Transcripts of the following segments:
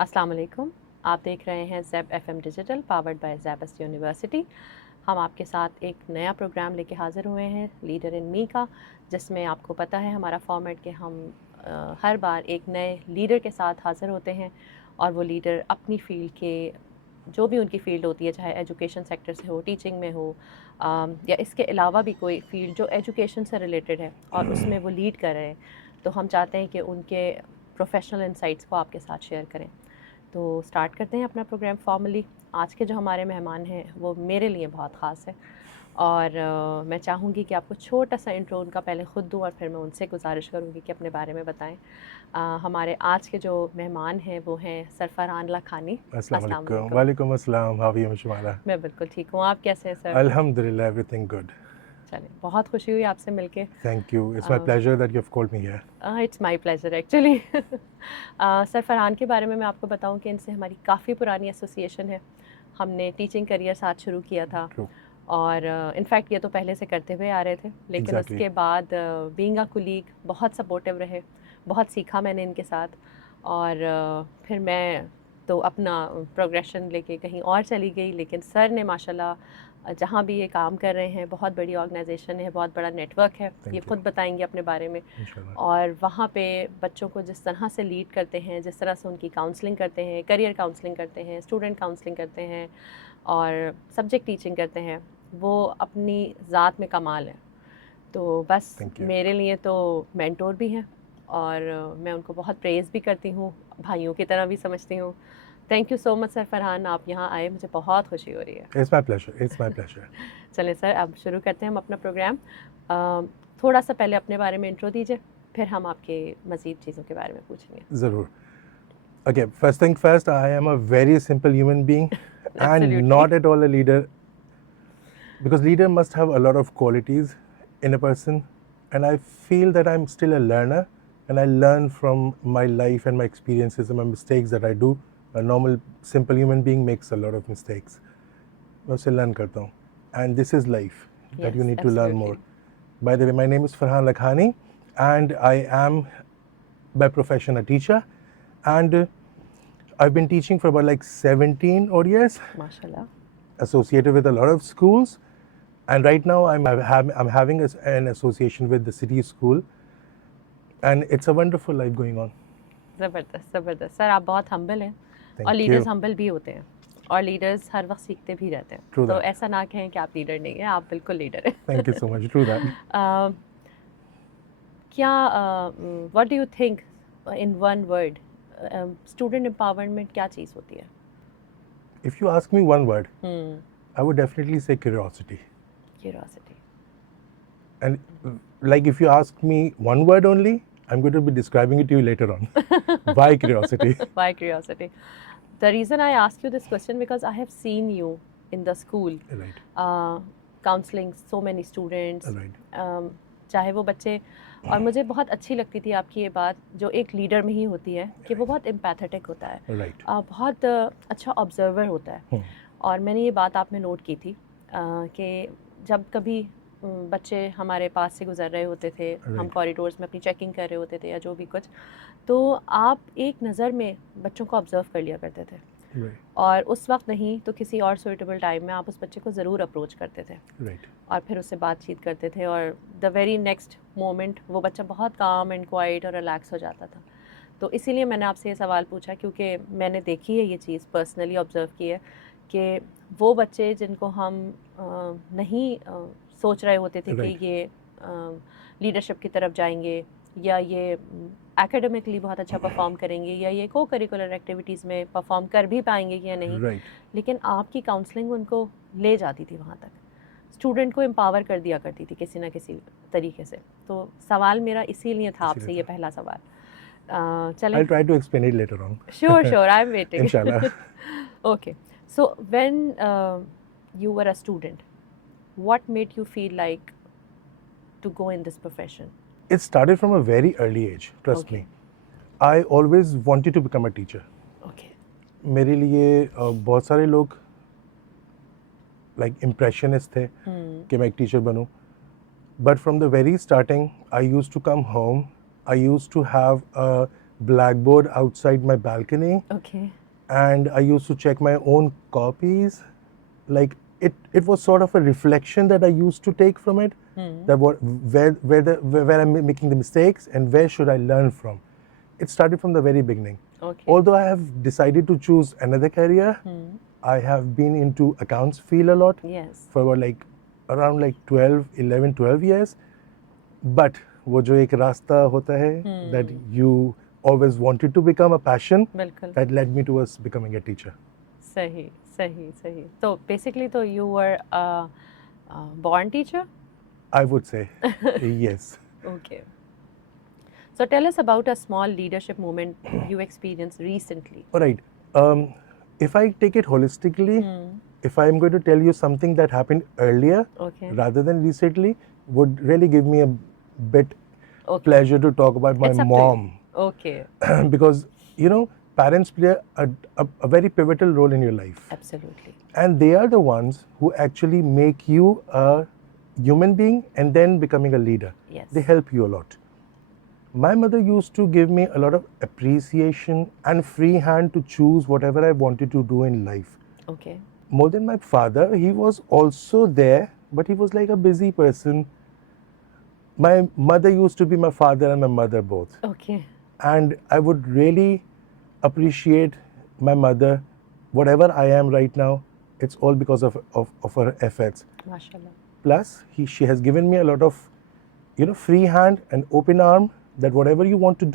अस्सलाम वालेकुम। आप देख रहे हैं Zeb FM digital powered by Zebst university. हम आपके साथ एक नया प्रोग्राम लेके हाज़िर हुए हैं लीडर इन मी का, जिसमें आपको पता है हमारा फॉर्मेट कि हम हर बार एक नए लीडर के साथ हाज़िर होते हैं और वो लीडर अपनी फ़ील्ड के जो भी उनकी फ़ील्ड होती है, चाहे एजुकेशन सेक्टर से हो, टीचिंग में हो या इसके अलावा भी कोई फ़ील्ड जो एजुकेशन से रिलेटेड है और उसमें वो लीड कर रहे हैं, तो हम चाहते हैं कि उनके प्रोफ़ेशनल इनसाइट्स को आपके साथ शेयर करें। तो स्टार्ट करते हैं अपना प्रोग्राम फॉर्मली। आज के जो हमारे मेहमान हैं वो मेरे लिए बहुत ख़ास है और मैं चाहूँगी कि आपको छोटा सा इंट्रो उनका पहले ख़ुद दूँ और फिर मैं उनसे गुजारिश करूँगी कि अपने बारे में बताएं। हमारे आज के जो मेहमान हैं वो हैं सर फरहान लखानी। अस्सलाम अस्सलाम वालेकुम। वालेकुम। वालेकुम अस्सलाम। How are you Mushmala? मैं बिल्कुल ठीक हूँ, आप कैसे हैं सर? अल्हम्दुलिल्लाह, एवरीथिंग गुड। चलें, बहुत खुशी हुई आपसे मिलके। Thank you. It's my pleasure that you have called me here. It's my pleasure actually. Sir Farhan के बारे में मैं आपको बताऊं कि इनसे हमारी काफ़ी पुरानी एसोसिएशन है। हमने टीचिंग करियर साथ शुरू किया था ट्रू। और इनफैक्ट ये तो पहले से करते हुए आ रहे थे, लेकिन एग्जैक्टली। उसके बाद बीइंग अ कुलीग बहुत सपोर्टिव रहे, बहुत सीखा मैंने इनके साथ और फिर मैं तो अपना प्रोग्रेशन लेके कहीं और चली गई, लेकिन सर ने माशाल्लाह जहाँ भी ये काम कर रहे हैं, बहुत बड़ी ऑर्गेनाइजेशन है, बहुत बड़ा नेटवर्क है, ये थैंक यू। खुद बताएंगे अपने बारे में। इंशाल्लाह। और वहाँ पे बच्चों को जिस तरह से लीड करते हैं, जिस तरह से उनकी काउंसलिंग करते हैं, करियर काउंसलिंग करते हैं, स्टूडेंट काउंसलिंग करते हैं और सब्जेक्ट टीचिंग करते हैं, वो अपनी ज़ात में कमाल है। तो बस थैंक यू। मेरे लिए तो मेंटोर भी हैं और मैं उनको बहुत प्रेज़ भी करती हूँ, भाइयों की तरह भी समझती हूँ। Thank you so much sir Farhan, आप यहाँ आए, मुझे बहुत खुशी हो रही है। It's my pleasure. It's my pleasure. चलें सर, अब शुरू करते हैं हम अपना प्रोग्राम। थोड़ा सा पहले अपने बारे में इंट्रो दीजिए, फिर हम आपके मज़ीद चीज़ों के बारे में पूछेंगे। ज़रूर। Okay, first thing first, I am a very simple human being and absolutely. not at all a leader, because leader must have a lot of qualities in a person, and I feel that I'm still a learner and I learn from my life and my experiences and my mistakes that I do. A normal simple human being makes a lot of mistakes. मैं उससे learn करता हूँ, and this is life that you yes, need to learn more. Absolutely. By the way, my name is Farhan Lakhani and I am by profession a teacher, and I've been teaching for about like 17 odd years, माशाल्लाह। associated with a lot of schools, and right now I'm having an association with the city school, and it's a wonderful life going on. ज़बरदस्त, ज़बरदस्त। Sir आप बहुत humble हैं और Thank leaders you. Humble भी होते हैं और लीडर्स हर वक्त सीखते भी रहते हैं। True तो that. ऐसा ना कहें कि आप लीडर नहीं हैं, आप बिल्कुल लीडर हैं। Thank you so much. True that. अ, क्या what do you think in one word student empowerment क्या चीज़ होती है? If you ask me one word, I would definitely say curiosity. Curiosity. And like if you ask me one word only, I'm going to be describing it to you later on. Why curiosity? Why curiosity? The reason I ask you this question because I have seen you in the school Right. counseling so many students. Right. चाहे वो बच्चे, और मुझे बहुत अच्छी लगती थी आपकी ये बात जो एक लीडर में ही होती है कि वो बहुत एम्पैथेटिक होता है, Right. बहुत अच्छा ऑब्जर्वर होता है। और मैंने ये बात आप में नोट की थी कि जब कभी बच्चे हमारे पास से गुजर रहे होते थे, हम Right. कॉरिडोर्स में अपनी चेकिंग कर रहे होते थे या जो भी कुछ, तो आप एक नज़र में बच्चों को ऑब्ज़र्व कर लिया करते थे Right. और उस वक्त नहीं तो किसी और सूटेबल टाइम में आप उस बच्चे को ज़रूर अप्रोच करते थे Right. और फिर उससे बातचीत करते थे और द वेरी नेक्स्ट मोमेंट वो बच्चा बहुत काम एंड क्वाइट और रिलैक्स हो जाता था। तो इसीलिए मैंने आपसे ये सवाल पूछा क्योंकि मैंने देखी है ये चीज़, पर्सनली ऑब्ज़र्व की है कि वो बच्चे जिनको हम नहीं सोच रहे होते थे Right. कि ये लीडरशिप की तरफ जाएंगे या ये एकेडमिकली बहुत अच्छा परफॉर्म करेंगे या ये को करिकुलर एक्टिविटीज़ में परफॉर्म कर भी पाएंगे या नहीं, Right. लेकिन आपकी काउंसलिंग उनको ले जाती थी वहाँ तक, स्टूडेंट को एम्पावर कर दिया करती थी किसी ना किसी तरीके से। तो सवाल मेरा इसीलिए था आपसे ये पहला सवाल। चलें, I'll try to explain it later on. Sure I am waiting. Inshallah. Okay, so when you were a student, what made you feel like to go in this profession? It started from a very early age, trust Okay. me. I always wanted to become a teacher. Okay. मेरे लिए बहुत सारे लोग like impressionist थे कि मैं एक teacher बनूं. But from the very starting, I used to come home. I used to have a blackboard outside my balcony, Okay. and I used to check my own copies. Like it was sort of a reflection that I used to take from it. That where I'm making the mistakes and where should I learn from. It started from the very beginning. Okay. Although I have decided to choose another career, I have been into accounts field a lot Yes. for about around 12 years. But वो जो एक रास्ता होता है that you always wanted to become a passion, बिल्कुल that led me towards becoming a teacher. सही सही सही तो बेसिकली तो you were a born teacher. I would say yes. Okay. So tell us about a small leadership moment you experienced recently. All right. If I take it holistically, if I'm going to tell you something that happened earlier Okay. rather than recently, would really give me a bit Okay. pleasure to talk about my It's up to you. mom. Okay. Because, parents play a very pivotal role in your life. Absolutely. And they are the ones who actually make you a human being and then becoming a leader. Yes. They help you a lot. My mother used to give me a lot of appreciation and free hand to choose whatever I wanted to do in life. Okay. More than my father, he was also there, but he was like a busy person. My mother used to be my father and my mother both. Okay. And I would really appreciate my mother. Whatever I am right now, it's all because of her efforts. MashaAllah. Plus, she has given me a lot of, free hand and open arm that whatever you want to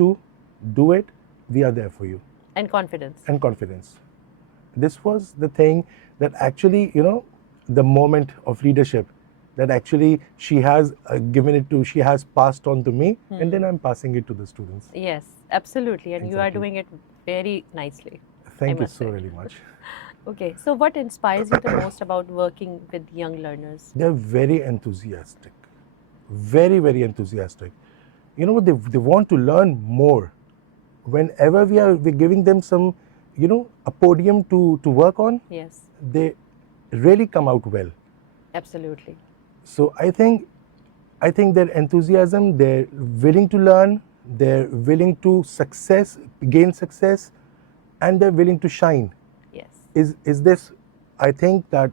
do it. We are there for you. And confidence. And confidence. This was the thing that actually, the moment of leadership that actually she has she has passed on to me, and then I'm passing it to the students. Yes, absolutely. And you are Exactly. doing it very nicely. Thank you must so say. really much. Okay. So what inspires you the most about working with young learners? They're very enthusiastic. Very, very enthusiastic. You know what? They want to learn more. Whenever we're giving them some, a podium to work on, Yes, they really come out well. absolutely. So I think their enthusiasm, they're willing to learn, they're willing to gain success, and they're willing to shine. Yes. Is this? I think that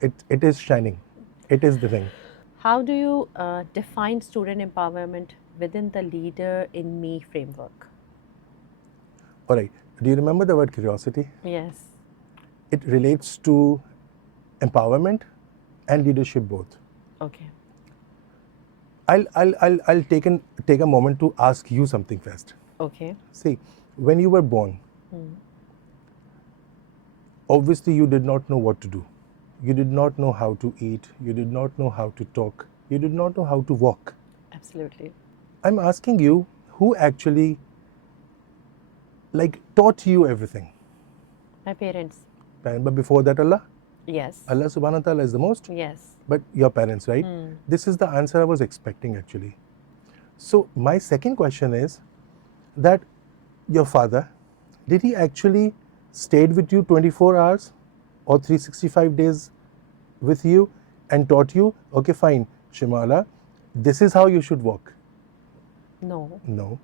it is shining. It is the thing. How do you define student empowerment within the Leader in Me framework? All right. Do you remember the word curiosity? Yes. It relates to empowerment and leadership both. Okay. I'll take a moment to ask you something first. Okay. See, when you were born, obviously you did not know what to do. You did not know how to eat. You did not know how to talk. You did not know how to walk. Absolutely. I'm asking you, who actually taught you everything? My parents. But before that, Allah? Yes. Allah subhanahu wa ta'ala is the most? Yes. But your parents, right? This is the answer I was expecting actually. So my second question is that your father, did he actually stayed with you 24 hours or 365 days with you and taught you, okay, fine, Shimala, this is how you should walk? No. No.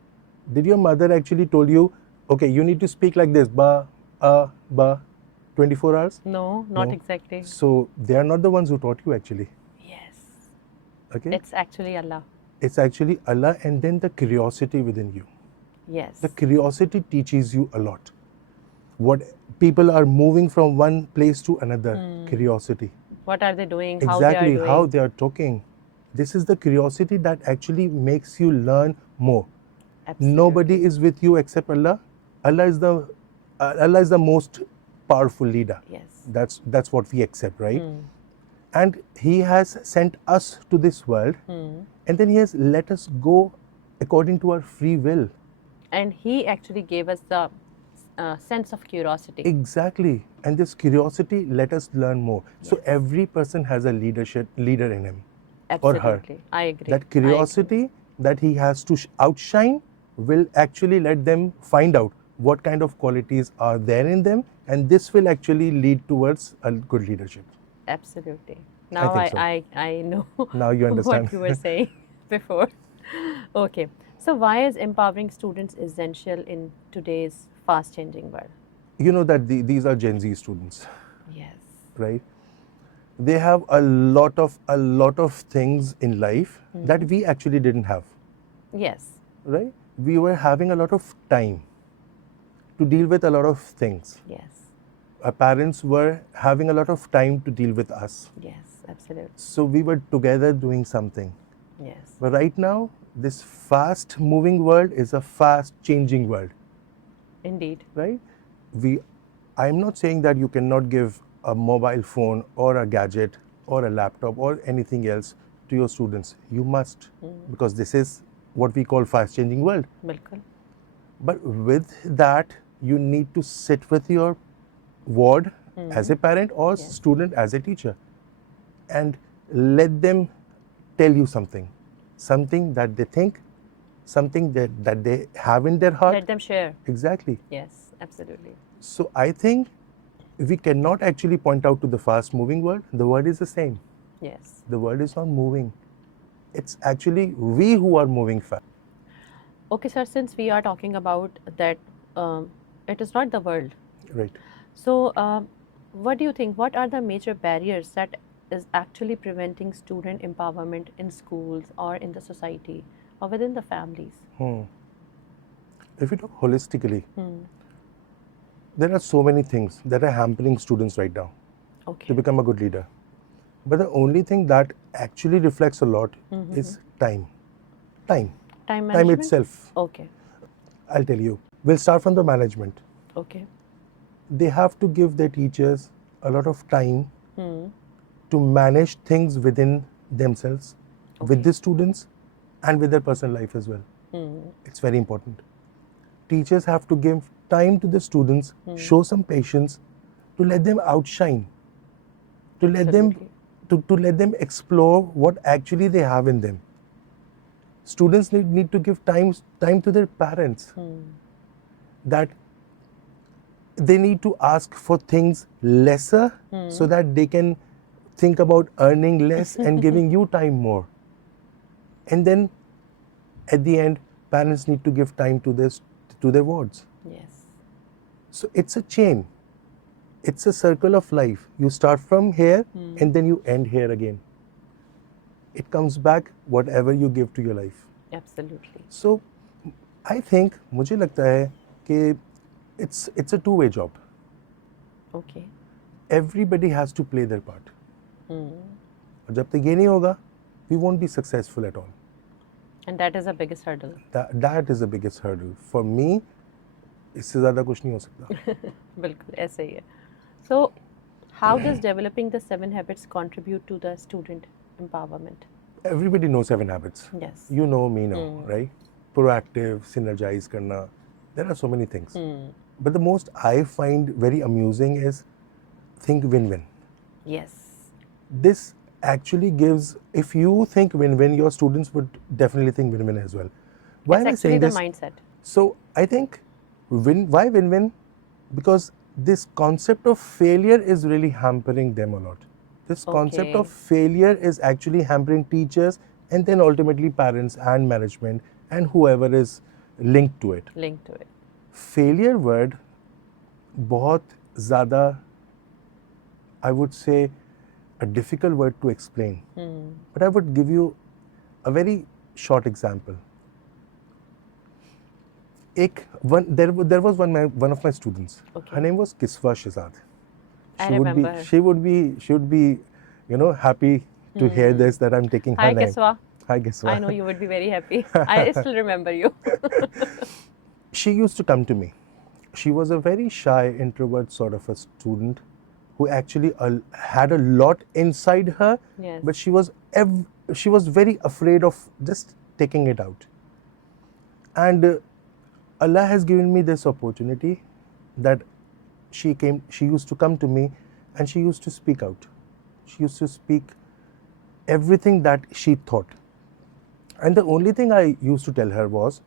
Did your mother actually told you, okay, you need to speak like this, ba, 24 hours? No, not No. exactly. So they are not the ones who taught you actually. Yes. Okay? It's actually Allah. It's actually Allah and then the curiosity within you. Yes. The curiosity teaches you a lot. What people are moving from one place to another, curiosity. What are they doing? How Exactly they are how doing? they are talking. This is the curiosity that actually makes you learn more. Absolutely. Nobody is with you except Allah. Allah is the most powerful leader. Yes. That's what we accept, right? And He has sent us to this world, and then He has let us go according to our free will. And He actually gave us the sense of curiosity. Exactly. And this curiosity let us learn more. So Yes. every person has a leader in him or her. Absolutely. I agree. That curiosity that he has to outshine will actually let them find out what kind of qualities are there in them, and this will actually lead towards a good leadership. Absolutely. Now think so. I know Now you understand. what you were saying before. Okay. So why is empowering students essential in today's fast changing world? You know that these are Gen Z students, Yes. right? They have a lot of things in life that we actually didn't have, Yes. right? We were having a lot of time to deal with a lot of things. Yes. Our parents were having a lot of time to deal with us. Yes, absolutely. So we were together doing something. Yes. But right now, this fast moving world is a fast changing world, Indeed. right? I'm not saying that you cannot give a mobile phone or a gadget or a laptop or anything else to your students. You must, because this is what we call fast changing world. बिल्कुल. But with that, you need to sit with your ward as a parent or student as a teacher and let them tell you something that they think, something that they have in their heart. Let them share. Exactly. Yes, absolutely. So I think we cannot actually point out to the fast moving world. The world is the same. Yes. The world is not moving. It's actually we who are moving fast. Okay, sir, since we are talking about that, it is not the world. Right. So, what do you think? What are the major barriers that is actually preventing student empowerment in schools or in the society or within the families? If we talk holistically, there are so many things that are hampering students right now Okay. to become a good leader. But the only thing that actually reflects a lot is time. Time. Time Time management? itself. Okay. I'll tell you. We'll start from the management. Okay. They have to give their teachers a lot of time to manage things within themselves, with the students, and with their personal life as well. It's very important. Teachers have to give time to the students, show some patience, to let them outshine, to let them to let them explore what actually they have in them. Students need to give time to their parents. That they need to ask for things lesser so that they can think about earning less and giving you time more. And then at the end, parents need to give time to their wards. Yes. So it's a chain. It's a circle of life. You start from here and then you end here again. It comes back whatever you give to your life. Absolutely. So I think मुझे लगता है कि it's a two-way job. Okay. Everybody has to play their part. और जब तक ये नहीं होगा, we won't be successful at all. And that is the biggest hurdle. That is the biggest hurdle. For me, इससे ज़्यादा कुछ नहीं हो सकता. बिल्कुल ऐसे ही है. So, how does developing the 7 habits contribute to the student empowerment? Everybody knows 7 habits. Yes. You know, me know, right? Proactive, synergize करना. There are so many things. But the most I find very amusing is think win-win. Yes. This actually gives, if you think win-win, your students would definitely think win-win as well. Why It's am I actually saying the this? mindset. So I think why win-win? Because this concept of failure is really hampering them a lot. This concept of failure is actually hampering teachers and then ultimately parents and management and whoever is linked to it. Linked to it. Failure word बहुत ज़्यादा, I would say, a difficult word to explain. But I would give you a very short example. There was one of my students. Okay. Her name was Kiswa Shizad. I remember her. She would be, happy to hear this, that I'm taking her Hi, name. Kiswa. Hi, Kiswa. I know you would be very happy. I still remember you. She used to come to me. She was a very shy, introvert sort of a student who actually had a lot inside her, Yes. but she was very afraid of just taking it out. And Allah has given me this opportunity that she used to come to me and she used to speak out. She used to speak everything that she thought. And the only thing I used to tell her was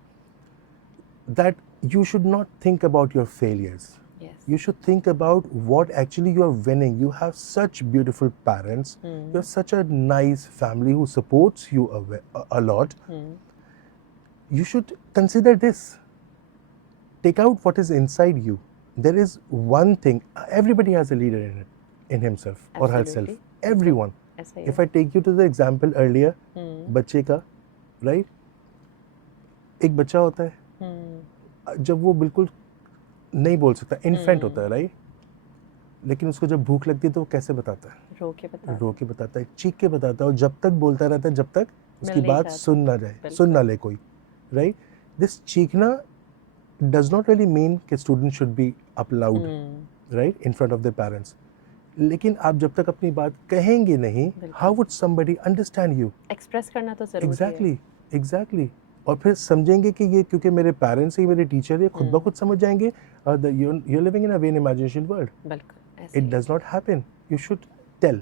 that you should not think about your failures. Yes. You should think about what actually you are winning. You have such beautiful parents. You have such a nice family who supports you a lot. you should consider this. Take out what is inside you. There is one thing, everybody has a leader in himself or herself. Absolutely. Everyone. ऐसा ही If I take you to the example earlier, है। बच्चे का, right? एक बच्चा होता है, जब वो बिल्कुल नहीं बोल सकता, इन्फेंट होता है, राइट? लेकिन उसको जब भूख लगती है तो वो कैसे बताता है? रो के बताता है, चीख के बताता है, और जब तक बोलता रहता है जब तक उसकी मिल नहीं बात जाता। सुन ना जाए, सुन ना ले कोई, राइट? दिस चीखना does not really mean कि students should be up loud, right, in front of their parents. लेकिन आप जब तक अपनी बात कहेंगे नहीं, how would somebody understand you? Express करना तो जरूरी है। Exactly, exactly. और फिर समझेंगे कि ये क्योंकि मेरे पेरेंट्स ही मेरे टीचर है, खुद ब खुद समझ जाएंगे. You're living in a vain imagination world. बिल्कुल ऐसे It does not happen. You should tell.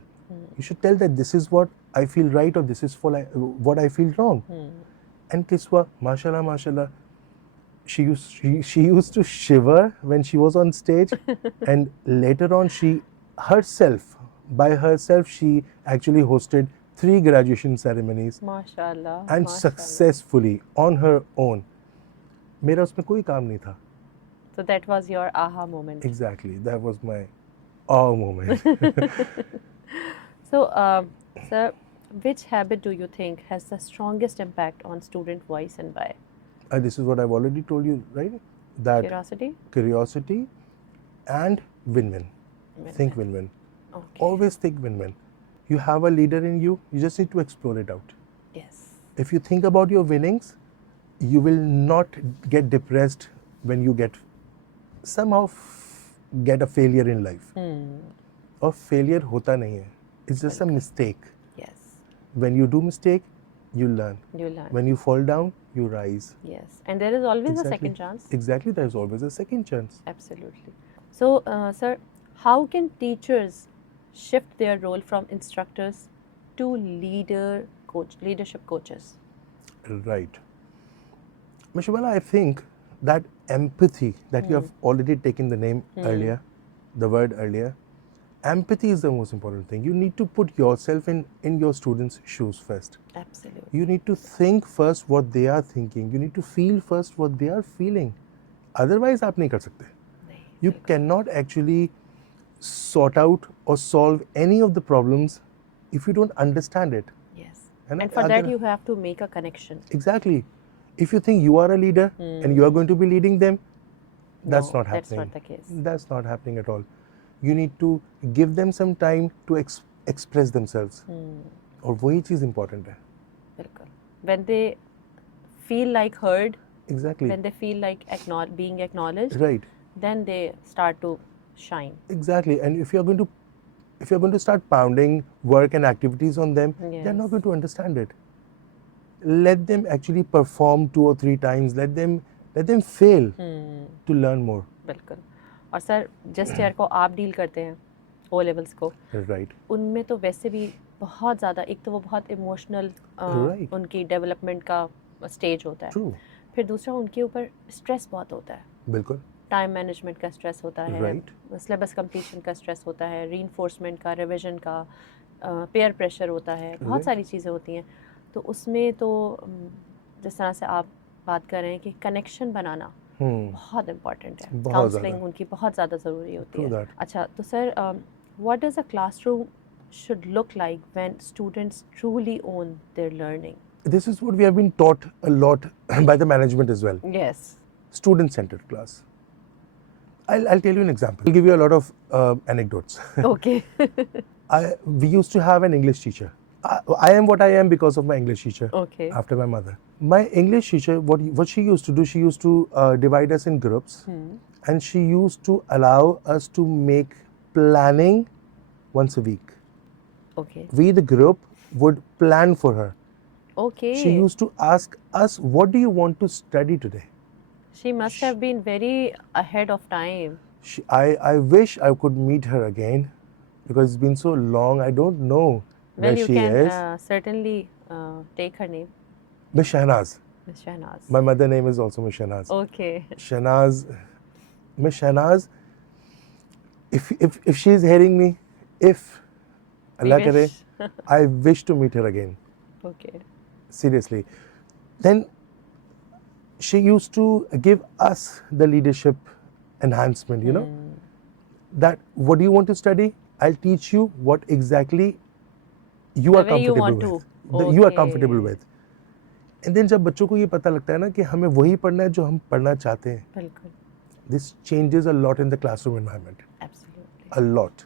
You should tell that this is what I feel right or this is what I feel wrong. And Kiswa, mashallah, mashallah, she used to shiver when she was on stage, and later on by herself, she actually hosted 3 graduation ceremonies. माशाल्लाह, And माशाल्लाह। successfully on her own. मेरा उसमें कोई काम नहीं था. So that was your aha moment. Exactly, that was my awe moment. So, sir, which habit do you think has the strongest impact on student voice and why? This is what I've already told you, right? That curiosity and win-win. Think win-win. Okay. Always think win-win. You have a leader in you, you just need to explore it out. Yes. If you think about your winnings, you will not get depressed when you somehow get a failure in life. Or failure hota nahi hai. It's just a mistake. Yes. When you do mistake, you learn. You learn. When you fall down, you rise. Yes. And there is always a second chance. Exactly, there is always a second chance. Absolutely. So, sir, how can teachers shift their role from instructors to leadership coaches? Right. Mishwala, I think that empathy that you have already taken the name earlier, the word earlier, empathy is the most important thing. You need to put yourself in your students' shoes first. Absolutely. You need to think first what they are thinking. You need to feel first what they are feeling. Otherwise, आप नहीं कर सकते. You cannot actually sort out or solve any of the problems if you don't understand it. Yes. And for that, you have to make a connection. Exactly. If you think you are a leader and you are going to be leading them, that's not happening. That's not the case. That's not happening at all. You need to give them some time to express themselves. और वही चीज़ important है. बिल्कुल. When they feel like heard, exactly, when they feel like being acknowledged, right, then they start to shine. Exactly. And if you're going to start pounding work and activities on them, they're not going to understand it. Let them actually perform 2 or 3 times. Let them fail to learn more. बिल्कुल. और sir जिस year को आप deal करते हैं O levels को, right, उनमें तो वैसे भी बहुत ज़्यादा, एक तो वो बहुत इमोशनल उनकी डेवलपमेंट का स्टेज होता है. True. फिर दूसरा उनके ऊपर स्ट्रेस बहुत होता है. बिल्कुल. टाइम मैनेजमेंट का स्ट्रेस होता है, सिलेबस कंप्लीशन का स्ट्रेस होता है, रीइंफोर्समेंट का, रिवीजन का, पेयर प्रेशर होता है, बहुत सारी चीज़ें होती हैं. तो उसमें तो जिस तरह से आप बात कर रहे हैं कि कनेक्शन बनाना बहुत इम्पॉर्टेंट है, काउंसलिंग उनकी बहुत ज़्यादा ज़रूरी होती है. अच्छा, तो sir what does a classroom should look like when students truly own there learning? This is what we have been taught a lot by the management as well. Yes. Student-centered class. I'll tell you an example. I'll give you a lot of anecdotes. Okay. We used to have an English teacher. I am what I am because of my English teacher. Okay. After my mother. My English teacher, what she used to do, she used to divide us in groups, and she used to allow us to make planning once a week. Okay. We, the group, would plan for her. Okay. She used to ask us, what do you want to study today? She must have been very ahead of time. I wish I could meet her again because it's been so long. I don't know where she is. Well, you can certainly take her name. Miss Shahnaz. Miss Shahnaz. My mother name is also Miss Shahnaz. Okay. Shahnaz, Miss Shahnaz, if she is hearing me, if Allah kare, I wish to meet her again. Okay. Seriously. Then she used to give us the leadership enhancement, you know, that what do you want to study? I'll teach you what exactly you The are way you comfortable want with, to. you are Okay. comfortable with. And then जब बच्चों को ये पता लगता है ना कि हमें वही पढ़ना है जो हम पढ़ना चाहते हैं, बिल्कुल. this changes a lot in the classroom environment. Absolutely. A lot.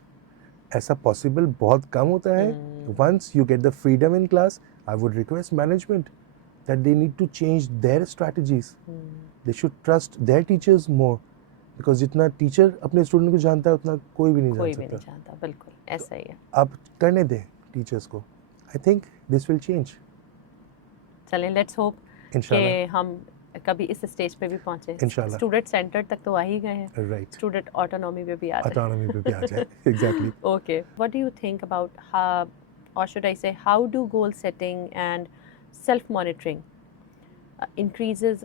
ऐसा पॉसिबल बहुत कम होता है. Once you get the freedom in class, I would request management that they need to change their strategies. They should trust their teachers more, because जितना teacher अपने student को जानता है उतना कोई भी नहीं जान कोई भी नहीं सकता. जानता. बिल्कुल ऐसा ही है. आप करने दें टीचर्स को. I think this will change. चलें, लेट्स होप इंशाल्लाह. कि हम कभी इस स्टेज पे भी पहुंचे. इंशाल्लाह. स्टूडेंट सेंटर तक तो आ ही गए हैं. Right. स्टूडेंट ऑटोनॉमी पे भी आ जाए. Autonomy पे भी आ जाए. Exactly. Okay. What do you think about how, or should I say, how do goal setting and self-monitoring increases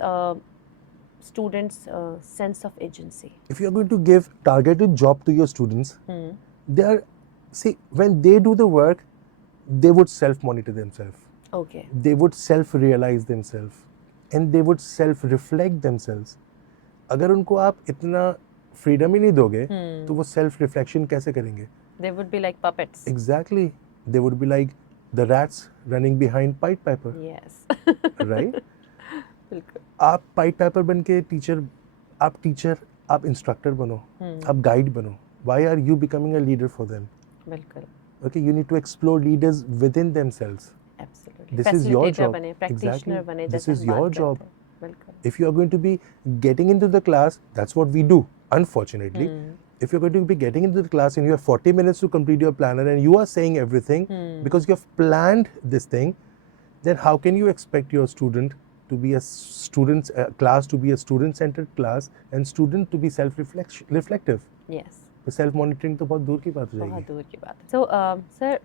students' sense of agency? If you're going to give targeted job to your students, they are, see, when they do the work, they would self-monitor themselves. Okay. They would self-realize themselves, and they would self-reflect themselves. अगर उनको आप इतना freedom ही नहीं दोगे, तो वो self-reflection कैसे करेंगे? They would be like puppets. Exactly. They would be like the rats running behind Pied Piper. Yes. Right? बिल्कुल. आप Pied Piper बन के टीचर, आप इंस्ट्रक्टर बनो, आप गाइड बनो. Why are you becoming a leader for them? बिल्कुल. Okay, you need to explore leaders within themselves. Absolutely. This is your Facilitator job. बने, practitioner Exactly. बने, This जैसे is हम your बात job. करते हैं. बिल्कुल. If you are going to be getting into the class, that's what we do, unfortunately. If you're going to be getting into the class and you have 40 minutes to complete your planner and you are saying everything because you have planned this thing, then how can you expect your student to be a class to be a student-centered class and student to be self-reflective? Yes. तो self-monitoring तो बहुत दूर की बात हो बहुत जाएगी. दूर की बात है. So, sir,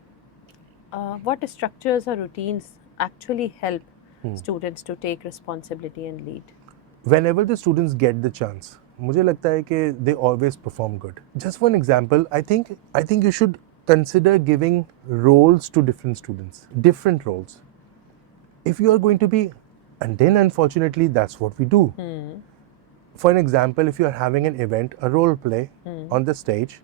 what structures or routines actually help students to take responsibility and lead? Whenever the students get the chance, मुझे लगता है कि they always perform good. Just one example, I think you should consider giving roles to different students, different roles. If you are going to be, and then unfortunately that's what we do. For an example, if you are having an event, a role play on the stage,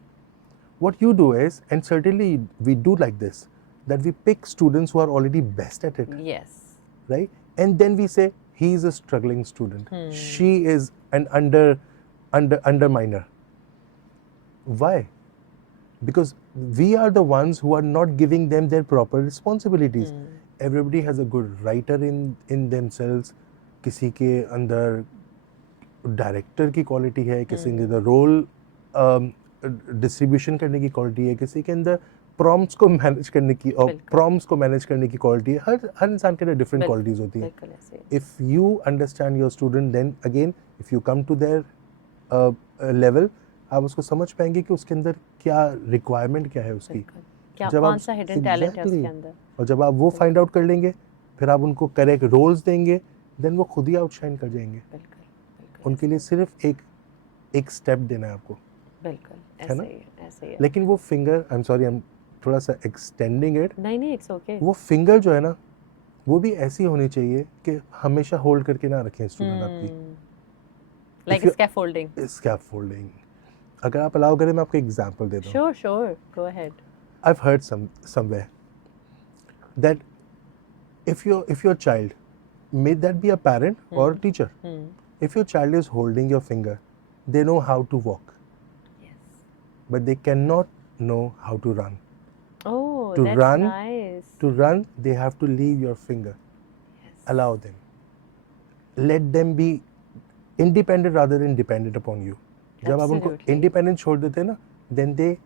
what you do is, and certainly we do like this, that we pick students who are already best at it, Yes. right? And then we say, he is a struggling student. She is an underminer. Why? Because we are the ones who are not giving them their proper responsibilities. Everybody has a good writer in themselves. किसी के अंदर director की quality है, किसी के अंदर role distribution करने की क्वालिटी है, किसी के अंदर प्रॉम्प्ट्स को मैनेज करने की और प्रॉम्प्ट्स को मैनेज करने की क्वालिटी है. हर इंसान के अंदर डिफरेंट क्वालिटीज होती है. बिल्कुल ऐसे ही. If you understand your student, then again, if you come to their level, आप उसको समझ पाएंगे कि उसके अंदर क्या रिक्वायरमेंट क्या है उसकी. बिल्कुल. क्या जब कौन आप सा हिडन टैलेंट है उसके exactly, अंदर. और जब आप वो फाइंड आउट कर लेंगे, फिर आप उनको करेक्ट रोल्स देंगे, देन वो खुद ही आउटशाइन कर जाएंगे. बिल्कुल. बिल्कुल. उनके लिए सिर्फ एक स्टेप देना है आपको. बिल्कुल है ना? ऐसे ही है, ऐसे ही है. लेकिन वो finger, I am sorry, I am थोड़ा सा एक्सटेंडिंग इट, नहीं, इट्स ओके. वो फिंगर जो है ना, वो भी ऐसी होनी चाहिए कि हमेशा होल्ड करके ना रखें स्टूडेंट आपकी. Like scaffolding. स्कैफोल्डिंग. अगर आप अलाउ करें, मैं आपको एग्जांपल देता हूँ. Sure, go ahead. I've heard somewhere that if your child, may that be a parent or a teacher, if your child is holding your finger, they know how to walk, Yes. but they cannot know how to run. Oh, To that's run, nice. To run, they have to leave your finger. Yes. Allow them. Let them be independent rather than dependent upon you. जब आप उनको Absolutely. independent छोड़ देते हैं ना, then they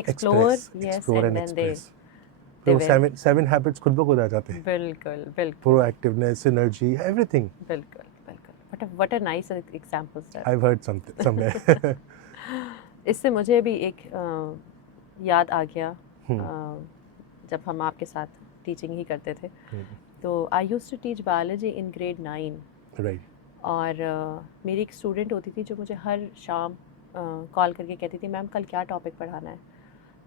explore, yes, explore and and then express. they तो will. seven habits खुद ब खुद आ जाते हैं. बिल्कुल. Proactiveness, synergy, everything. बिल्कुल. What a nice example, sir. I've heard somewhere. इससे मुझे भी एक याद आ गया. जब हम आपके साथ टीचिंग ही करते थे, तो I used to teach biology in grade 9. Right. और मेरी एक स्टूडेंट होती थी जो मुझे हर शाम कॉल करके कहती थी, मैम कल क्या टॉपिक पढ़ाना है.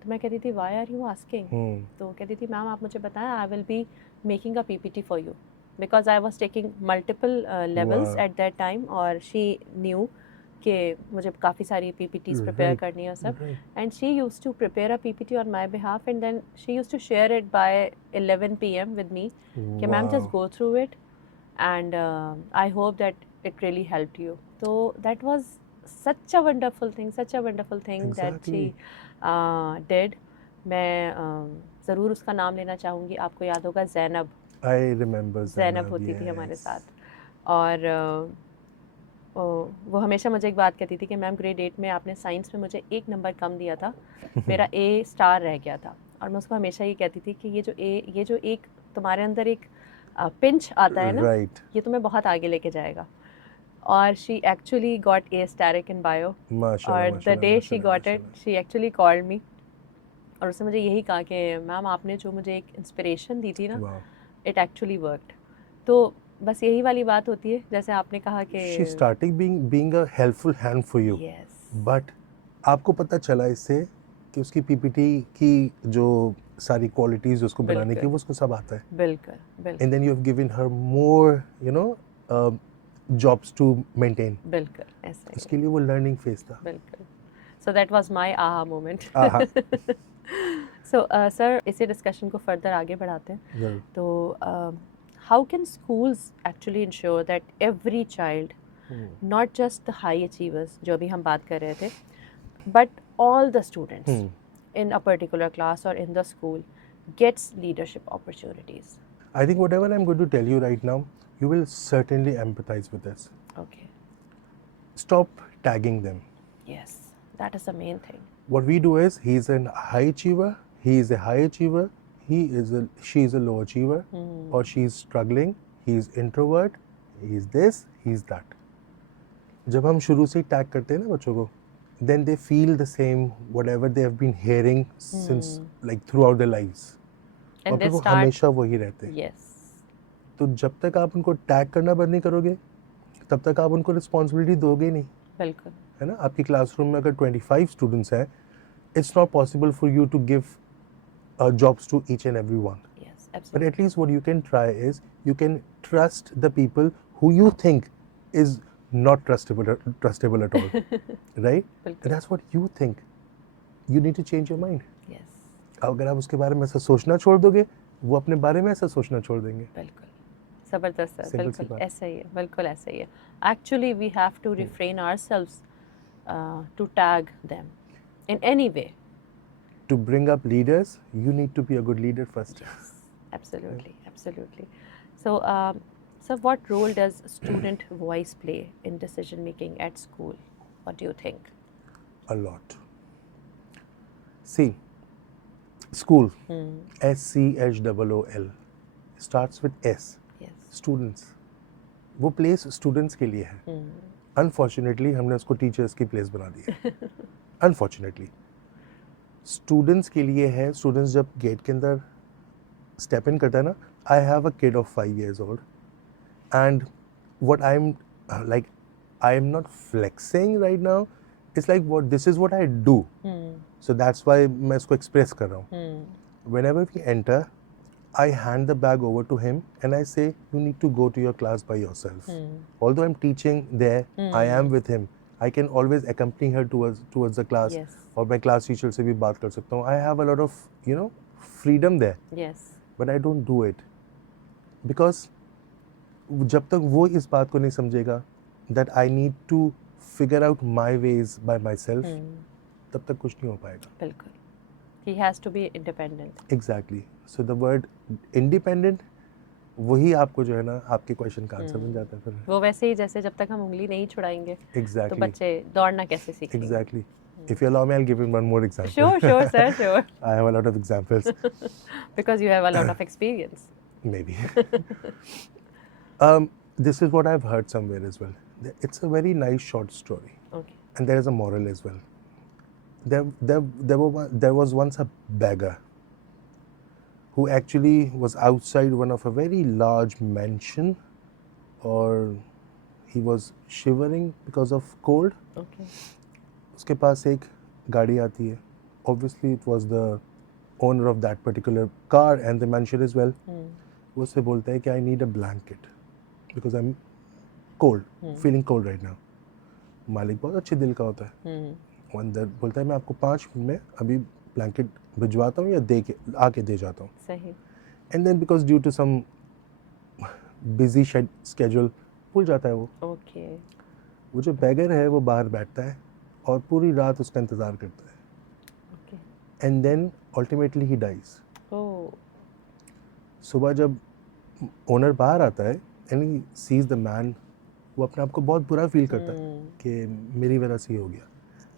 तो मैं कहती थी, वाई आर यू आस्किंग. तो कहती थी, मैम आप मुझे बताएं, I will be making a PPT for you. because I was taking multiple levels Wow. at that time, और she knew कि मुझे काफ़ी सारी PPTs prepare Right. करनी है और सब, Right. and she used to prepare a PPT on my behalf, and then she used to share it by 11 p.m. with me कि ma'am just Wow. go through it, and I hope that it really helped you. So that was such a wonderful thing that she Exactly. did. मैं ज़रूर उसका नाम लेना चाहूँगी, आपको याद होगा Zainab I remember Zainab Zainab. होती थी हमारे Yes. साथ, और वो हमेशा मुझे एक बात कहती थी कि मैम ग्रेड 8 में आपने साइंस में मुझे 1 नंबर कम दिया था, मेरा A स्टार रह गया था, और मैं उसको हमेशा ये कहती थी कि ये जो एक तुम्हारे अंदर एक पिंच आता है ना, Right. ये तुम्हें बहुत आगे लेके जाएगा. और she actually got A asterisk in bio, Mashallah. और the Mashallah. Day she Mashallah. Got it Mashallah. She actually called me, और उसने मुझे यही कहा कि मैम आपने जो मुझे एक इंस्पिरेशन दी थी ना, Wow. It actually worked. तो बस यही वाली बात होती है, जैसे आपने कहा कि She started being a helpful hand for you. Yes, But आपको पता चला इससे कि उसकी PPT की जो सारी क्वालिटीज उसको बनाने की बिल्कुल. वो उसको सब आता है. बिल्कुल बिल्कुल And then you have given her more, jobs to maintain. बिल्कुल ऐसा ही उसके लिए वो learning phase था. है, बिल्कुल. So that was my aha moment. आहा. सो सर, इसी डिस्कशन को फर्दर आगे बढ़ाते हैं. जरूर. तो how can schools actually ensure that every child, not just the high achievers जो अभी हम बात कर रहे थे, but all the students in a particular class or in the school gets leadership opportunities? I think whatever I'm going to tell you right now, you will certainly empathize with this. Okay. Stop tagging them. Yes, that is the main thing. What we do is, he's a high achiever, he is a high achiever, she is a low achiever, or she's struggling, he's introvert, he's this, he's that. जब हम शुरू से tag करते हैं ना बच्चों को, then they feel the same whatever they have been hearing since like throughout their lives. And और they फिर वो start, हमेशा वही रहते हैं. yes, तो जब तक आप उनको टैग करना बंद नहीं करोगे, तब तक आप उनको रिस्पॉन्सिबिलिटी दोगे नहीं, बिल्कुल. है ना. आपकी क्लासरूम में अगर 25 स्टूडेंट्स हैं, it's not possible for you to give jobs to each and every one. Yes, But absolutely. at least what you can try is, you can trust the people who you think is not trustable at all. Right? बिल्कुल. That's what you think. You need to change your mind. Yes, अगर आप उसके बारे में ऐसा सोचना छोड़ दोगे, वो अपने बारे में ऐसा सोचना छोड़ देंगे. बिल्कुल. ज़बरदस्त है, Simple सी बिल्कुल बात. ऐसा ही है, बिल्कुल ऐसा ही है. Actually we have to refrain ourselves to tag them in any way. To bring up leaders, you need to be a good leader first. Yes, absolutely, absolutely. So, so what role does student voice play in decision making at school? What do you think? A lot. See, school, SCHOOL, starts with S. Yes. Students. वो place students के लिए है. Unfortunately हमने उसको teachers की place बना दी है. Unfortunately students के लिए है. स्टूडेंट्स जब गेट के अंदर स्टेप इन करता है ना, I have a kid of 5 years old, and what I'm like, I am not flexing right now. It's like this is what I do. So that's why मैं इसको express कर रहा हूँ. Whenever we enter, I hand the bag over to him and I say, you need to go to your class by yourself. Although I'm teaching there, I am with him. I can always accompany her towards the class. Yes. और मैं class teacher से भी बात कर सकता हूँ. I have a lot of freedom there. Yes. But I don't do it because जब तक वो इस बात को नहीं समझेगा that I need to figure out my ways by myself, तब तक कुछ नहीं हो पाएगा. बिल्कुल. He has to be independent. Exactly. So the word independent, वही आपको जो है ना आपके क्वेश्चन का आंसर बन जाता है फिर. वो वैसे ही जैसे जब तक हम उंगली नहीं छुड़ाएंगे, Exactly. तो बच्चे दौड़ना कैसे सीखेंगे? Exactly. If you allow me, I'll give you one more example. Sure, sir, sure. I have a lot of examples. Because you have a lot of experience. Maybe. This is what I've heard somewhere as well. It's a very nice short story, Okay. and there is a moral as well. There was once a beggar who actually was outside one of a very large mansion, or he was shivering because of cold. Okay. उसके पास एक गाड़ी आती है. Obviously, it was the owner of that particular car and the mansion as well. वो उससे बोलता है कि I need a blanket because I am cold, feeling cold right now. मालिक बहुत अच्छे दिल का होता है, वो अंदर बोलता है मैं आपको 5 मिनट में अभी ब्लैंकेट भिजवाता हूँ या दे के आके दे जाता हूँ। सही। And then because due to some busy schedule भूल जाता है वो। ओके। वो जो बैगर है वो बाहर बैठता है और पूरी रात उसका इंतज़ार करता है। Okay. And then ultimately he dies. Oh. सुबह जब ओनर बाहर आता है and he sees the man, वो अपने आप को बहुत बुरा फील करता है कि मेरी वजह से ही हो गया।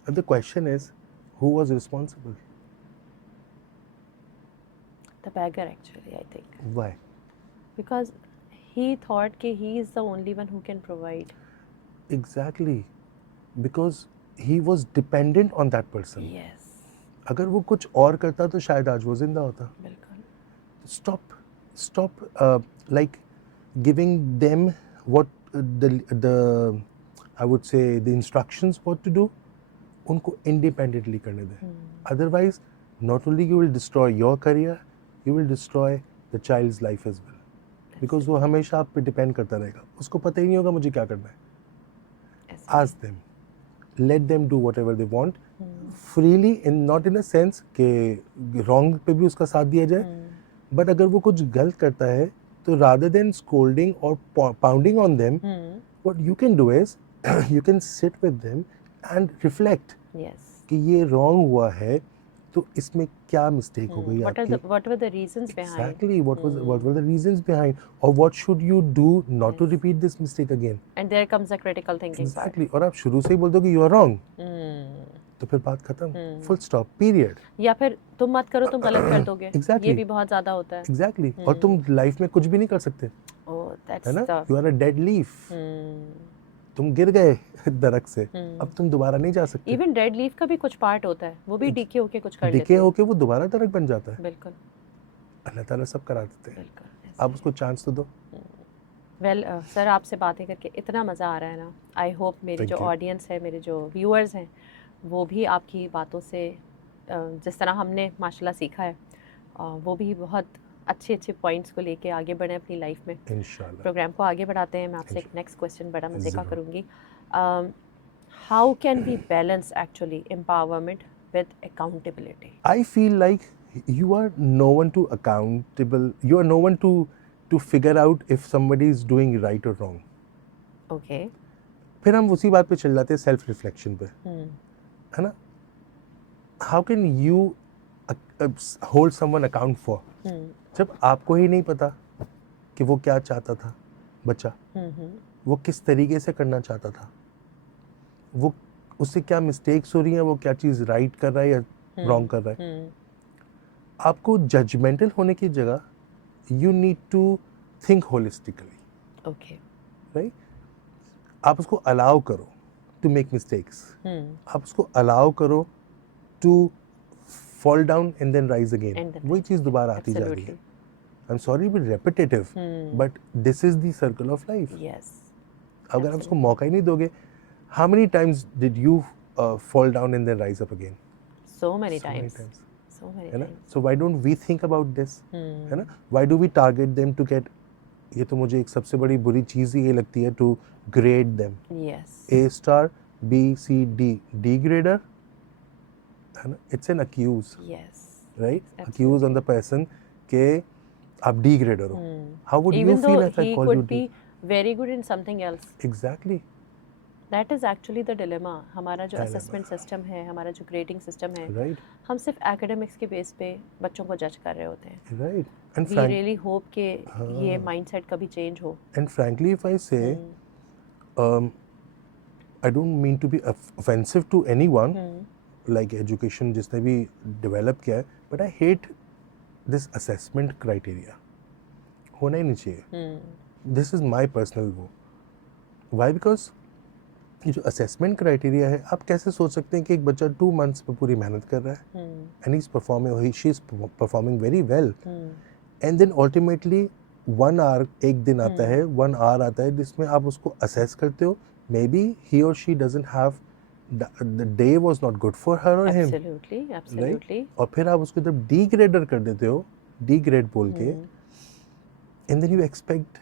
अब the question is who was responsible? The beggar actually I think, why? Because he thought कि he is the only one who can provide. Exactly, because he was dependent on that person. Yes. अगर वो कुछ और करता तो शायद आज वो जिंदा होता। बिल्कुल। Stop like giving them what the I would say the instructions what to do, उनको independently करने दें। Otherwise not only you will destroy your career, you will destroy the child's life as well, because वो हमेशा आप पे depend करता रहेगा, उसको पता ही नहीं होगा मुझे क्या करना है। Ask them, let them do whatever they want freely, in not in a sense कि wrong पे भी उसका साथ दिया जाए, बट अगर वो कुछ गलत करता है तो rather than scolding or pounding on them, what you can do is you can sit with them and reflect कि ये wrong हुआ है तो इसमें क्या mistake हो गई आपकी, what were the reasons behind? exactly what were the reasons behind, or what should you do not to repeat this mistake again, and there comes the critical thinking exactly और आप शुरू से ही बोल दो कि you are wrong, तो फिर बात खत्म, full stop, period। या फिर तुम मत करो, तुम गलत कर दोगे। Exactly. ये भी बहुत ज्यादा होता है। Exactly. और तुम लाइफ में कुछ भी नहीं कर सकते, Oh, that's है ना? tough. You are a dead leaf. तुम गिर गए दरख्त से, अब तुम दोबारा नहीं जा सकते। इवन डेड लीफ का भी कुछ पार्ट होता है, वो भी डीके होके कुछ कर लेते डीके हैं। होके वो दोबारा दरख्त बन जाता है। बिल्कुल। अल्लाह ताला सब करा देते हैं। बिल्कुल। आप उसको चांस तो दो। वेल सर, आपसे बातें करके इतना मज़ा आ रहा है ना। आई होप मेरी जो ऑडियंस है, मेरे जो व्यूअर्स हैं, वो भी आपकी बातों से जिस तरह हमने माशाल्लाह सीखा है, वो भी बहुत अच्छे अच्छे पॉइंट्स को लेके आगे बढ़े अपनी लाइफ में। इंशाल्लाह। प्रोग्राम को आगे बढ़ाते हैं। मैं आपसे एक नेक्स्ट क्वेश्चन बड़ा मज़े का करूँगी। How can we balance actually empowerment with accountability? I feel like you are no one to accountable, you are no one to figure out if somebody is doing right or wrong. Okay. फिर हम उसी बात पे चल जाते हैं, self reflection पे, है ना? How can you hold someone account for, जब आपको ही नहीं पता कि वो क्या चाहता था बच्चा, वो किस तरीके से करना चाहता था, वो उससे क्या मिस्टेक्स हो रही हैं, वो क्या चीज़ राइट कर रहा है या रॉन्ग कर रहा है। आपको जजमेंटल होने की जगह you need to think holistically. Okay. Right? आप उसको अलाउ करो टू मेक मिस्टेक्स, आप उसको अलाउ करो to fall down and then rise again, वही चीज़ दोबारा आती जा रही है। I am sorry but repetitive, but this is the circle of life. अगर आप उसको मौका ही नहीं दोगे, how many times did you fall down and then rise up again? So many times, है ना? So why don't we think about this, है ना? Why do we target them to gate, ये तो मुझे एक सबसे बड़ी बुरी चीज़ ही ये लगती है, to grade them. A star, B, C, D, D grader, है ना? It's an accuse, right? Accuse on the person के आप डी ग्रेडर हो। How would you feel if I call you D? Very good in something else. Exactly, that is actually the dilemma. हमारा जो assessment system है, हमारा जो grading system है, right, हम सिर्फ एकेडमिक्स के बेस पे बच्चों को जज कर रहे होते हैं। Right, and we really hope कि ये माइंडसेट कभी चेंज हो। And frankly if I say, I don't mean to be offensive to anyone, like education जिसने भी डेवलप किया है, but I hate this assessment criteria, होना ही नहीं चाहिए। दिस इज माई पर्सनल वो। वाई? बिकॉज ये जो असेसमेंट क्राइटेरिया है, आप कैसे सोच सकते हैं कि एक बच्चा 2 मंथ्स में पूरी मेहनत कर रहा है and he is performing, she is performing very well, and then ultimately 1 hour, एक दिन आता है, 1 आवर आता है जिसमें आप उसको असेस करते हो, मे बी ही और she doesn't have, the day was not good for her or him, absolutely, right? और फिर आप उसको जब डी ग्रेडर कर देते हो, डी ग्रेड बोल के, एंड देन यू एक्सपेक्ट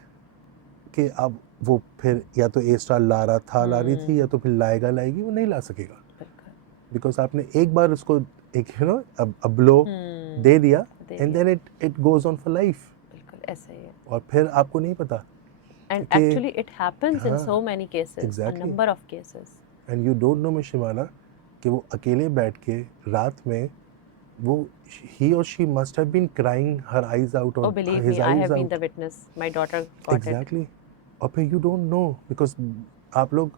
कि अब वो फिर या तो ए स्टार ला रही थी या तो फिर लाएगी, वो नहीं ला सकेगा बिल्कुल बिकॉज आपने एक बार उसको एक अ ब्लो दे दिया and then it goes on for life. बिल्कुल ऐसा ही है. और फिर आपको नहीं पता And कि actually it happens in हाँ, so many cases, exactly. a number of cases. And you don't know miss Shimana कि वो अकेले बैठ के रात में वो he or she must have been crying her eyes out or Oh, believe his me, I eyes have been out. the witness. My daughter got it. Exactly. और फिर you don't know because आप लोग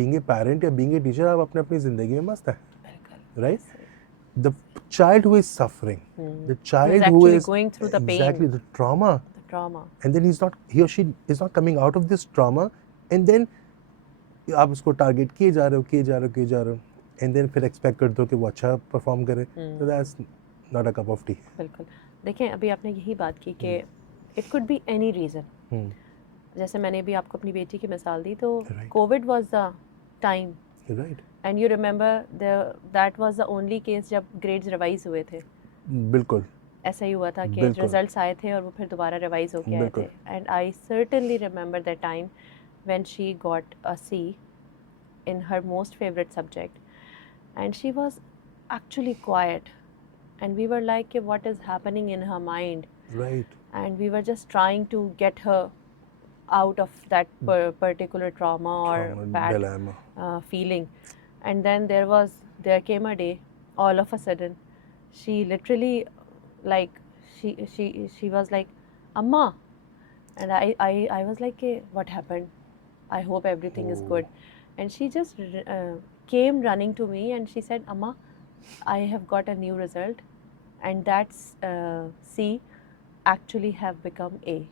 being a parent या being a teacher आप अपने अपनी जिंदगी में मस्त है, बिल्कुल right? ऐसे ही. The child who is suffering, the Who is child who actually is going through the pain, exactly the trauma, the trauma. and then he or she is not coming out of this trauma, and then आप उसको target किए जा रहे हो and then फिर expect करते हो कि वो अच्छा परफॉर्म करे, तो that's not a cup of T. बिल्कुल. देखें अभी आपने यही बात की कि it could be any reason. जैसे मैंने भी आपको अपनी बेटी की मिसाल दी, तो Right. Covid was the time right. And you remember that was the only case जब ग्रेड्स रिवाइज हुए थे. बिल्कुल. ऐसा ही हुआ था कि बिल्कुल. रिजल्ट्स आए थे और वो फिर दोबारा रिवाइज होके आए बिल्कुल. थे. And I certainly remember that time when she got a C in her most favorite subject, and she was actually quiet, and we were like, what is happening in her mind? Right. And we were just trying to get her out of that particular trauma or bad dilemma. feeling. And then there came a day, all of a sudden she literally, like, she was like, Amma. And I was like, what happened? I hope everything is good. And she just came running to me and she said, Amma, I have got a new result, and that's C actually have become A.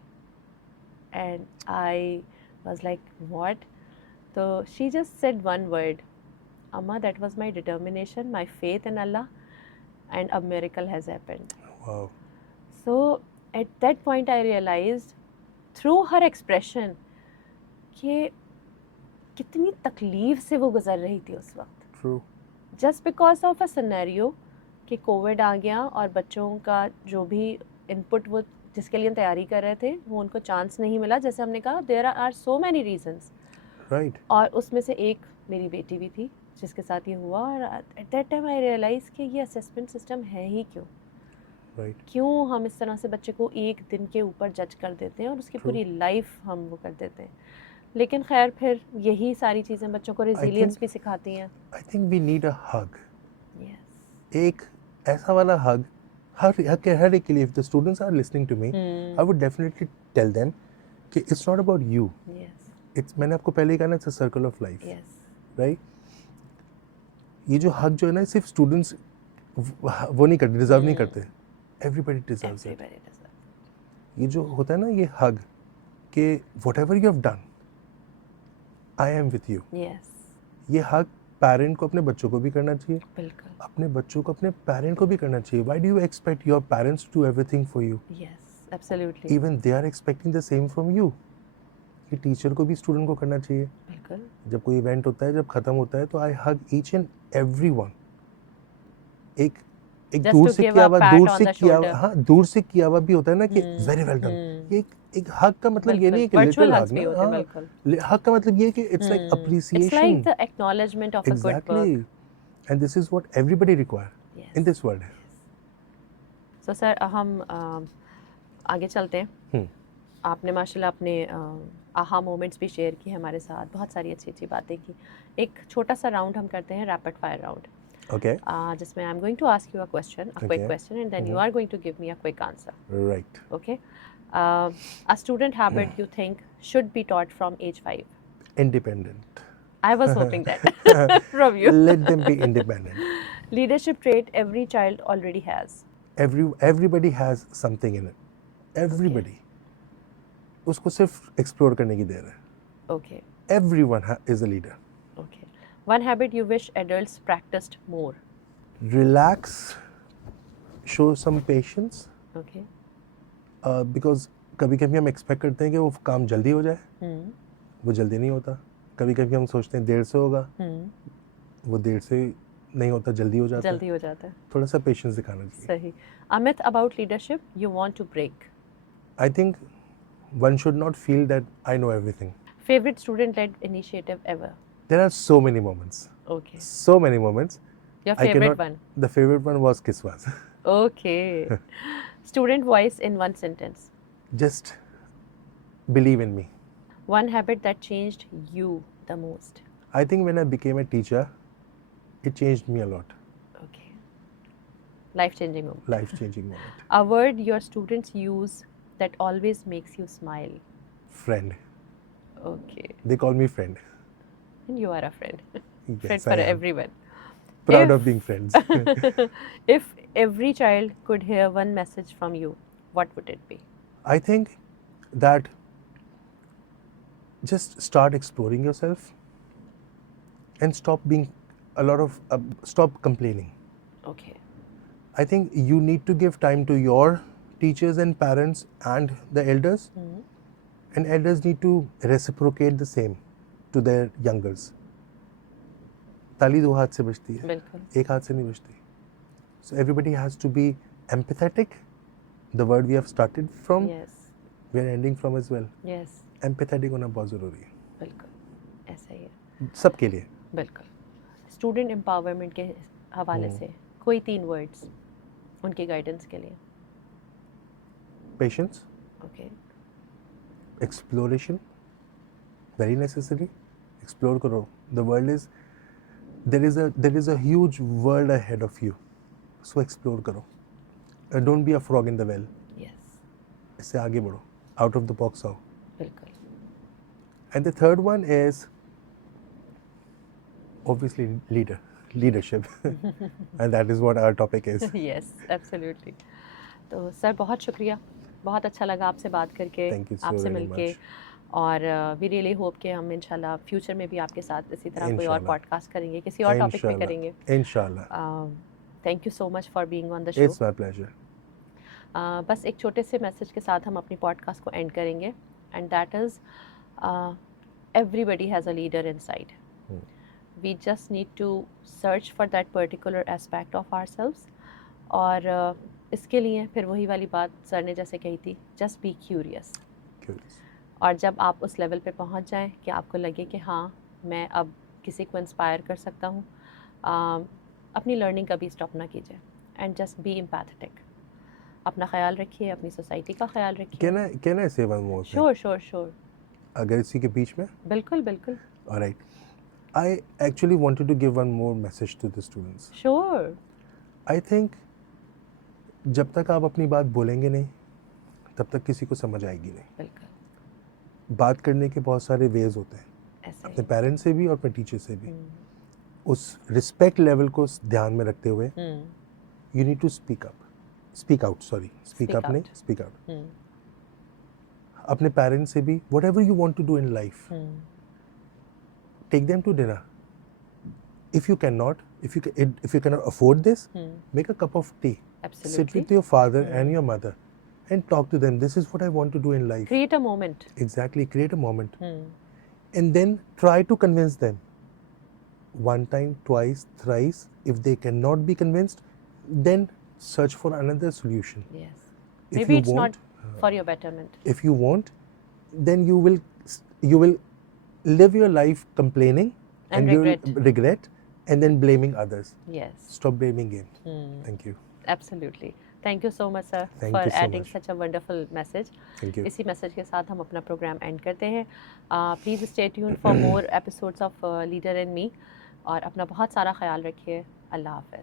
And I was like, what? So she just said one word, Amma, that was my determination, my faith in Allah, and a miracle has happened. Wow. So at that point I realized through her expression कि कितनी तकलीफ से वो गुजर रही थी उस वक्त. True. Just because of a scenario कि कोविड आ गया और बच्चों का जो भी इनपुट वो जिसके लिए तैयारी कर रहे थे वो उनको चांस नहीं मिला. जैसे हमने कहा, there are so many reasons. Right. और उसमें से एक मेरी बेटी भी थी जिसके साथ ये हुआ. और at that time I realise कि ये असेसमेंट सिस्टम है ही क्यों. Right. क्यों हम इस तरह से बच्चे को एक दिन के ऊपर जज कर देते हैं और उसकी True. पूरी लाइफ हम वो कर देते हैं. लेकिन खैर फिर यही सारी चीज़ें बच्चों को रेजिलियंस भी सिखाती हैं. I think we need a hug. Yes. एक ऐसा वाला hug हर एक के लिए. If the students are listening to me, I would definitely tell them कि it's not about you. Yes. मैंने आपको पहले ही कहा ना, it's a circle of life. Yes. Right? ये जो हग जो है ना, सिर्फ स्टूडेंट्स वो नहीं करते, डिजर्व नहीं करते. Everybody deserves it. Everybody does that. ये जो होता है ना ये हग कि whatever you have done I am with you. Yes. ये हग पेरेंट को अपने बच्चों को भी करना चाहिए, बिल्कुल. अपने बच्चों को अपने पेरेंट को भी करना चाहिए. Why do you expect your parents to do everything for you? Yes. Absolutely. Even they are expecting the same from you. कि टीचर को भी स्टूडेंट को करना चाहिए. बिल्कुल. जब कोई इवेंट होता है, जब खत्म होता है, तो आई हग ईच एंड एवरीवन. एक Just दूर to से give किया a हुआ, pat दूर on से the किया shoulder. हुआ, हाँ, दूर से किया हुआ भी होता है ना कि वेरी वेल डन. ये एक हग का मतलब ये नहीं है कि Virtual लिटिल hugs हग भी ना. होते हैं. हाँ, बिल्कुल. हग का मतलब ये है कि it's like It's like appreciation. the acknowledgement of a good work. Exactly. And this is what everybody require Yes. In this world. So sir हम आगे चलते हैं. आपने माशाल्लाह अपने आहा मोमेंट्स भी शेयर किए हमारे साथ, बहुत सारी अच्छी अच्छी बातें की. एक छोटा सा राउंड हम करते हैं, रैपिड फायर राउंड, ओके. जिसमें I am going to ask you a question, a quick Okay. Question, and then you are going to give me a quick answer. Right. Okay. A student habit you think should be taught from age 5? Independent. I was hoping that from you. Let them be independent. Leadership trait every child already has. Everybody has something in it. Everybody. उसको सिर्फ explore करने की देर है. Okay. Everyone is a leader. Okay. One habit you wish adults practiced more. Relax, show some patience, Okay. because कभी कभी हम expect करते हैं कि वो काम जल्दी हो जाए, वो जल्दी नहीं होता. कभी कभी हम सोचते हैं देर से होगा, वो देर से नहीं होता, जल्दी हो जाता है. जल्दी हो जाता है. थोड़ा सा पेशेंस दिखाना चाहिए. सही. A myth about leadership you want to break. I think one should not feel that I know everything. Favorite student-led initiative ever? There are so many moments. Okay. So many moments. Your I favorite cannot- one? The favorite one was Kiswas. Okay. Student voice in one sentence. Just believe in me. One habit that changed you the most. I think when I became a teacher, it changed me a lot. Okay. Life-changing moment. Life-changing moment. A word your students use that always makes you smile. Friend. Okay. They call me friend. And you are a friend. Yes, Friend for I am. everyone. Proud If- of being friends. If every child could hear one message from you, what would it be? I think that just start exploring yourself and stop complaining. Okay. I think you need to give time to your teachers and parents and the elders, Mhm. and elders need to reciprocate the same to their youngers. ताली दो हाथ से बजती है, बिल्कुल. एक हाथ से नहीं बजती. So everybody has to be empathetic. The word we have started from, Yes. we are ending from as well. Yes. Empathetic होना बहुत ज़रूरी है बिल्कुल. ऐसा ही है. सबके लिए. बिल्कुल. स्टूडेंट एम्पावरमेंट के हवाले से कोई 3 वर्ड्स उनकी गाइडेंस के लिए. Patience, okay. exploration, very necessary. Explore करो. The world is there is a huge world ahead of you. So explore करो. Don't be a frog in the well. Yes. इससे आगे बढ़ो. Out of the box आओ. बिल्कुल. And the third one is obviously leadership. And that is what our topic is. Yes absolutely. तो sir बहुत शुक्रिया. बहुत अच्छा लगा आपसे बात करके, Thank you so आपसे very मिलके. much. और वी रियली होप कि हम इंशाल्लाह फ्यूचर में भी आपके साथ इसी तरह कोई और इंशाल्लाह. पॉडकास्ट करेंगे, किसी और टॉपिक पे Inshallah. करेंगे. Inshallah. Thank you so much for being on the show. It's my pleasure. बस एक छोटे से मैसेज के साथ हम अपनी पॉडकास्ट को एंड करेंगे, and that is everybody has a leader inside. We just need to search for that particular aspect of ourselves. और इसके लिए फिर वही वाली बात सर ने जैसे कही थी, जस्ट बी क्यूरियस. Curious. और जब आप उस लेवल पे पहुंच जाएं कि आपको लगे कि हाँ मैं अब किसी को इंस्पायर कर सकता हूँ, अपनी लर्निंग कभी स्टॉप ना कीजिए, एंड जस्ट बी एम्पैथेटिक. अपना ख्याल रखिए, अपनी सोसाइटी का ख्याल रखिए. Can I say one more thing? Sure. अगर इसी के बीच में. बिल्कुल बिल्कुल. All right. I actually wanted to give one more message to the students. Sure. I think जब तक आप अपनी बात बोलेंगे नहीं, तब तक किसी को समझ आएगी नहीं. बिल्कुल. बात करने के बहुत सारे वेज होते हैं, ऐसे अपने पेरेंट्स से भी और अपने टीचर से भी. ही. उस रिस्पेक्ट लेवल को ध्यान में रखते हुए you need to speak out. Speak up नहीं, स्पीक आउट. अपने पेरेंट्स से भी whatever you want to do in life, take them to dinner. If you can not, if you cannot afford this, make a cup of tea. Sit Absolutely. with your father and your mother and talk to them. This is what I want to do in life. Create a moment. Exactly, create a moment. And then try to convince them. One time, twice, thrice. If they cannot be convinced, then search for another solution. Yes. If Maybe you it's want, not for your betterment. if you want, then you will live your life complaining And you regret. will regret and then blaming others. Yes. Stop blaming him. Thank you. Absolutely. Thank you so much, sir, Thank for you so adding much. such a wonderful message. Thank you. इसी message के साथ हम अपना programme and करते हैं. Please stay tune for more episodes of leader and me, और अपना बहुत सारा ख्याल रखिए. अल्लाह हाफ़िज़.